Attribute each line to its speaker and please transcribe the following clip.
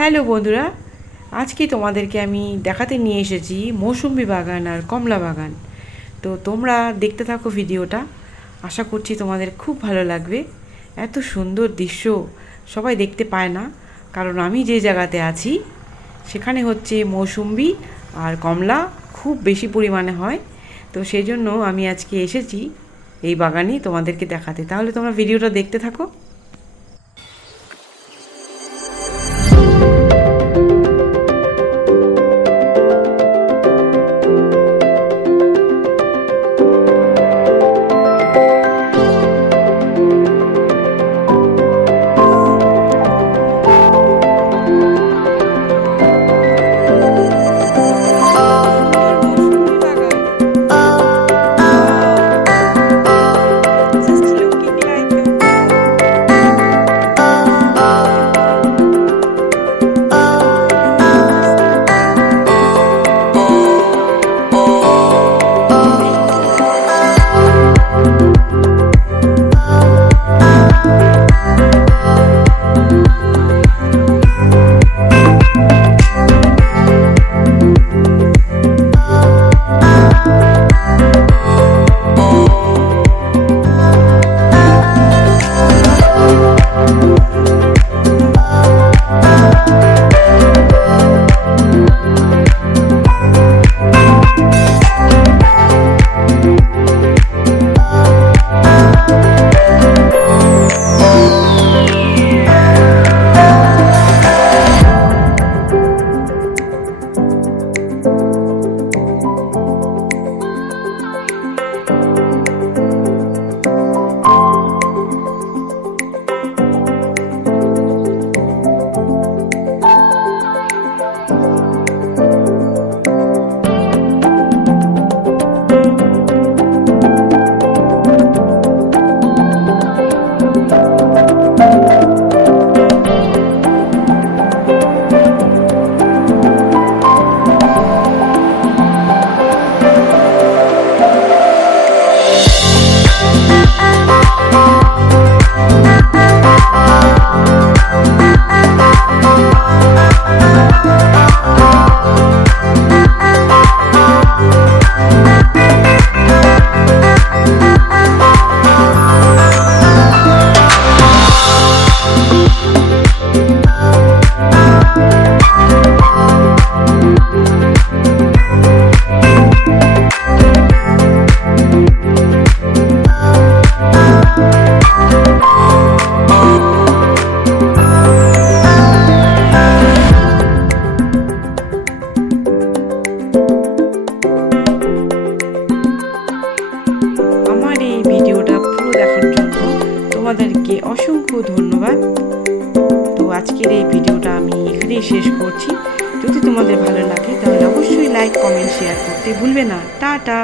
Speaker 1: Hello বন্ধুরা, আজকে তোমাদেরকে আমি দেখাতে নিয়ে এসেছি মৌসুম্বি বাগান আর কমলা বাগান। তো তোমরা দেখতে থাকো ভিডিওটা, আশা করছি তোমাদের খুব ভালো লাগবে। এত সুন্দর দৃশ্য সবাই দেখতে পায় না, কারণ আমি যে জায়গাতে আছি, সেখানে হচ্ছে মৌসুম্বি আর কমলা খুব বেশি পরিমাণে হয়। তো সেই জন্য আমি আজকে এসেছি এই বাগানই তোমাদেরকে দেখাতে। তাহলে তোমরা ভিডিওটা দেখতে থাকো। অসংখ্য ধন্যবাদ। তো আজকের এই ভিডিওটা আমি এখানেই শেষ করছি। যদি তোমাদের ভালো লাগে তাহলে অবশ্যই লাইক কমেন্ট শেয়ার করতে ভুলবে না। টাটা!